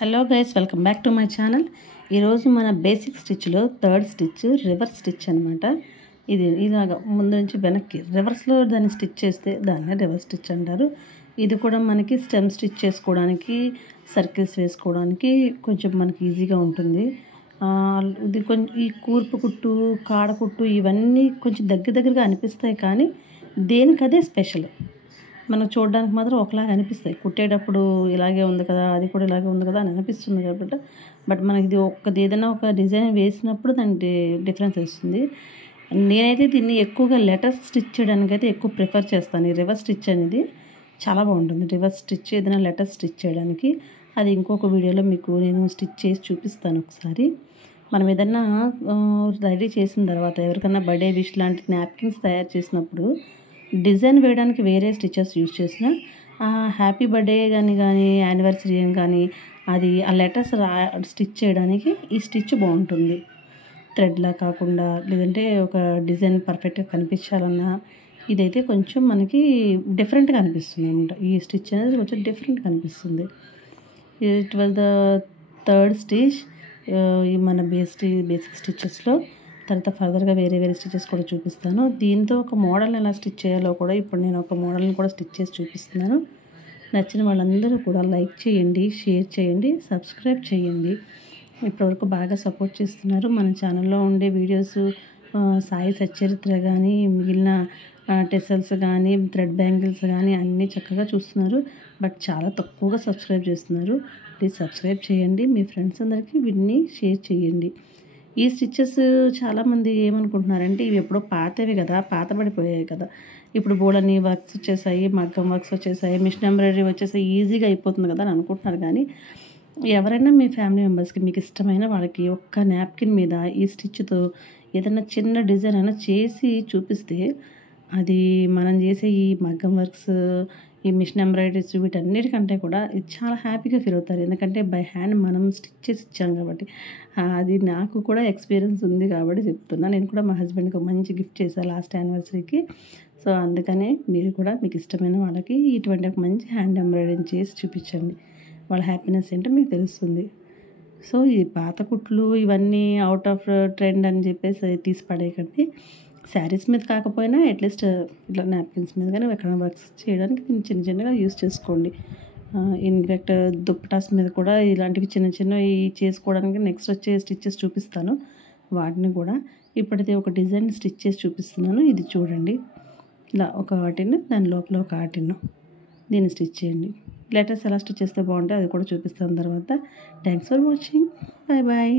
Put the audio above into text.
Hello guys, welcome back to my channel. ఈరోజు మన basic స్టిచ్లో థర్డ్ స్టిచ్ రివర్స్ స్టిచ్ అనమాట. ఇది ఇలాగ ముందు నుంచి వెనక్కి రివర్స్లో దాన్ని స్టిచ్ చేస్తే దాన్ని రివర్స్ స్టిచ్ అంటారు. ఇది కూడా మనకి స్టెమ్ స్టిచ్ చేసుకోవడానికి, సర్కిల్స్ వేసుకోవడానికి కొంచెం మనకి ఈజీగా ఉంటుంది. ఇది కొంచెం ఈ కూర్పు కుట్టు, కాడ కుట్టు ఇవన్నీ కొంచెం దగ్గరగా అనిపిస్తాయి, కానీ దేనికదే స్పెషల్. మనకు చూడడానికి మాత్రం ఒకలాగా అనిపిస్తాయి. కుట్టేటప్పుడు ఇలాగే ఉంది కదా, అది కూడా ఇలాగే ఉంది కదా అని అనిపిస్తుంది కాబట్టి, బట్ మనకి ఇది ఏదైనా ఒక డిజైన్ వేసినప్పుడు దానికి డిఫరెన్స్ వస్తుంది. నేనైతే దీన్ని ఎక్కువగా లెటర్స్ స్టిచ్ చేయడానికి అయితే ఎక్కువ ప్రిఫర్ చేస్తాను. ఈ రివర్స్ స్టిచ్ అనేది చాలా బాగుంటుంది. రివర్స్ స్టిచ్ ఏదైనా లెటర్స్ స్టిచ్ చేయడానికి అది ఇంకొక వీడియోలో మీకు నేను స్టిచ్ చేసి చూపిస్తాను ఒకసారి. మనం ఏదన్నా రెడీ చేసిన తర్వాత ఎవరికైనా బర్త్డే విష్ లాంటి నాప్కిన్స్ తయారు చేసినప్పుడు డిజైన్ వేయడానికి వేరే స్టిచెస్ యూజ్ చేసిన హ్యాపీ బర్త్డే కానీ యానివర్సరీ కానీ అది ఆ లెటర్స్ స్టిచ్ చేయడానికి ఈ స్టిచ్ బాగుంటుంది. థ్రెడ్లా కాకుండా, లేదంటే ఒక డిజైన్ పర్ఫెక్ట్గా కనిపించాలన్నా ఇదైతే కొంచెం మనకి డిఫరెంట్గా అనిపిస్తుంది అనమాట. ఈ స్టిచ్ అనేది కొంచెం డిఫరెంట్గా అనిపిస్తుంది. It was the third stitch ఈ మన బేసిక్ స్టిచెస్లో. తర్వాత ఫర్దర్గా వేరే స్టిచెస్ కూడా చూపిస్తాను. దీంతో ఒక మోడల్ ఎలా స్టిచ్ చేయాలో కూడా ఇప్పుడు నేను ఒక మోడల్ని కూడా స్టిచ్ చేసి చూపిస్తున్నాను. నచ్చిన వాళ్ళందరూ కూడా లైక్ చేయండి, షేర్ చేయండి, సబ్స్క్రైబ్ చేయండి. ఇప్పటివరకు బాగా సపోర్ట్ చేస్తున్నారు. మన ఛానల్లో ఉండే వీడియోస్ సాయి సచ్చరిత్ర కానీ, మిగిలిన టెసల్స్ కానీ, థ్రెడ్ బ్యాంగిల్స్ కానీ అన్నీ చక్కగా చూస్తున్నారు. బట్ చాలా తక్కువగా సబ్స్క్రైబ్ చేస్తున్నారు. ప్లీజ్ సబ్స్క్రైబ్ చేయండి. మీ ఫ్రెండ్స్ అందరికీ వీటిని షేర్ చేయండి. ఈ స్టిచ్చెస్ చాలామంది ఏమనుకుంటున్నారంటే ఇవి ఎప్పుడో పాతవి కదా, పాతబడిపోయాయి కదా, ఇప్పుడు బోలన్నీ వర్క్స్ వచ్చేసాయి, మగ్గం వర్క్స్ వచ్చేసాయి, మిషన్ ఎంబ్రాయిడరీ వచ్చేసాయి, ఈజీగా అయిపోతుంది కదా అని అనుకుంటున్నారు. కానీ ఎవరైనా మీ ఫ్యామిలీ మెంబర్స్కి మీకు ఇష్టమైన వాళ్ళకి ఒక్క నాప్కిన్ మీద ఈ స్టిచ్తో ఏదైనా చిన్న డిజైన్ అయినా చేసి చూపిస్తే అది మనం చేసే ఈ మగ్గం వర్క్స్, ఈ మిషన్ ఎంబ్రాయిడరీస్ వీటన్నిటికంటే కూడా చాలా హ్యాపీగా ఫీల్ అవుతారు. ఎందుకంటే బై హ్యాండ్ మనం స్టిచ్ చేసి ఇచ్చాం కాబట్టి. అది నాకు కూడా ఎక్స్పీరియన్స్ ఉంది కాబట్టి చెప్తున్నా. నేను కూడా మా హస్బెండ్కి ఒక మంచి గిఫ్ట్ చేశాను లాస్ట్ యానివర్సరీకి. సో అందుకనే మీరు కూడా మీకు ఇష్టమైన వాళ్ళకి ఇటువంటి ఒక మంచి హ్యాండ్ ఎంబ్రాయిడరీ చేసి చూపించండి. వాళ్ళ హ్యాపీనెస్ ఏంటో మీకు తెలుస్తుంది. సో ఈ పాత కుట్లు ఇవన్నీ అవుట్ ఆఫ్ ట్రెండ్ అని చెప్పేసి తీసి పడేయకండి. శారీస్ మీద కాకపోయినా అట్లీస్ట్ ఇట్లా నాప్కిన్స్ మీద కానీ ఎక్కడ వర్క్స్ చేయడానికి చిన్నగా యూస్ చేసుకోండి. ఇన్ఫ్యాక్ట్ దుప్పటాస్ మీద కూడా ఇలాంటివి చిన్నవి చేసుకోవడానికి నెక్స్ట్ వచ్చే స్టిచ్చెస్ చూపిస్తాను. వాటిని కూడా ఇప్పుడైతే ఒక డిజైన్ స్టిచ్ చేసి చూపిస్తున్నాను. ఇది చూడండి. ఇలా ఒక ఆటిన్, దాని లోపల ఒక ఆటిన్, దీన్ని స్టిచ్ చేయండి. లెటర్స్ ఎలా స్టిచ్ చేస్తే బాగుంటాయి అది కూడా చూపిస్తాను తర్వాత. Thanks for watching. బాయ్.